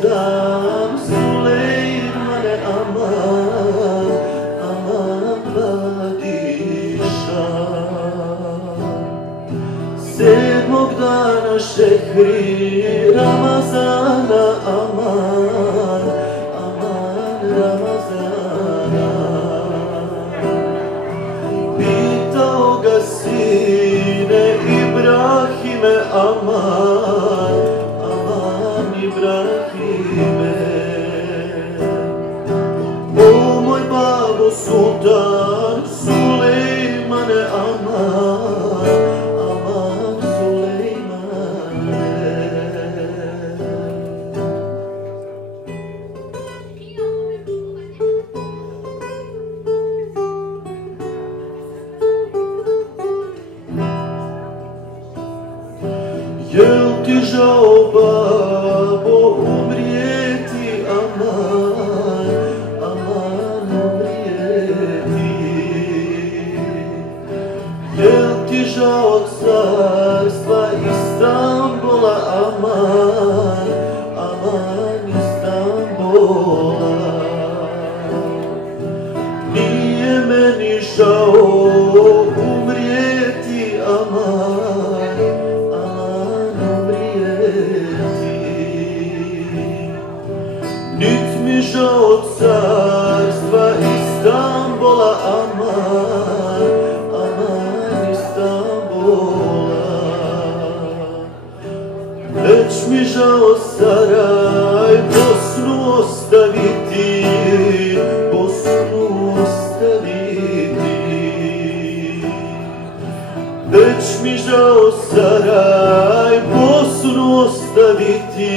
sultan Sulejmane, aman, aman padişah. Sedmog dana šehri Ramazana, aman, aman Ramazana. Pitao ga sine Ibrahime, aman, aman Ibrahime. O moj babo sultan Sulejmane, aman, aman Sulejmane. Jel ti žao, babo, umrijeti, aman, aman umrijeti? Jel ti žao carstva Istanbula, aman, aman Istanbula? Nije meni žao umrijeti, aman, aman umrijeti. Nit mi žao carstva Istanbula, aman, aman Istanbula. Već mi žao Saraj, Bosnu ostaviti, Bosnu ostaviti. Već mi žao Saraj, Bosnu ostaviti,